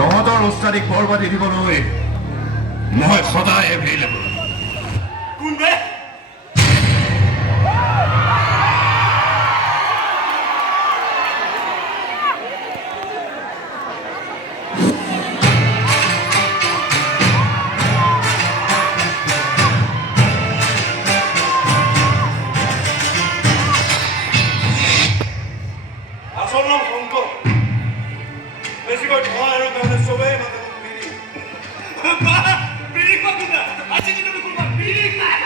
তহঁতৰ উস্তাদিক বৰবাদি দিবলৈ মই সদায় এভেইলেবল। কোন বে? আসল নাম শংকৰ। বেছিকৈ ধোঁৱা আৰু কাৰণে চবেই মাতে মোক বিৰি। বিৰি কোৱা কোনবা? আজি কিন্তু কোনবা বিৰি খায়।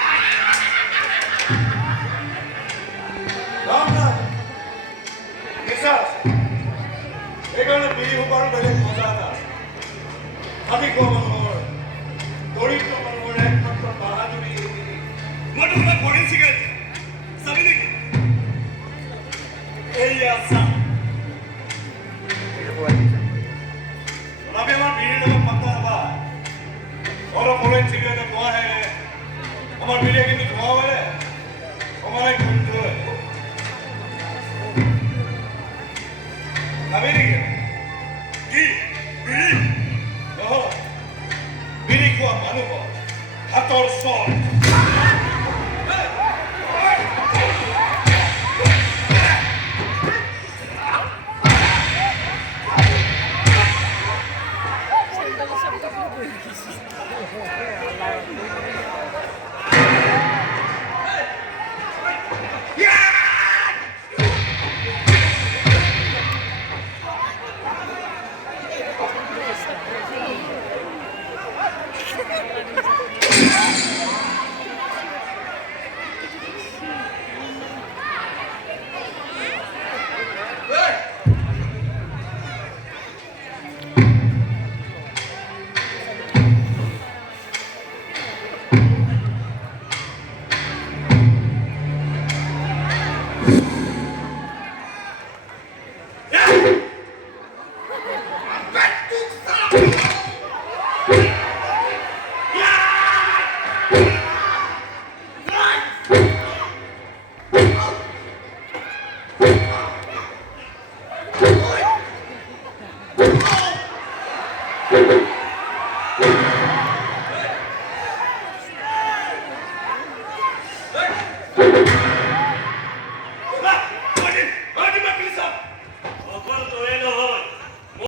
নিচা আছে। সেইকাৰণে বিৰি সোপাৰো বেলেগ মজা এটা আছে। ভাবি খোৱা মানুহৰ দৰিদ্ৰ মানুহৰ একমাত্ৰ বাহাদুৰি এই বিৰি। মই তোমাক ফৰেন চিগাৰেট চাবি নেকি? এইয়া চা। Tapi আমার ভিড়ের লোক পাত্তা না ওরা বলেন সিগারেটে ধোঁয়া है আমার ভিড়ে কিন্তু ধোঁয়া হয় আমার এক বন্ধু খাবি নাকি কি বিড়ি বিড়ি খোৱা মানুহ হাতৰ চল you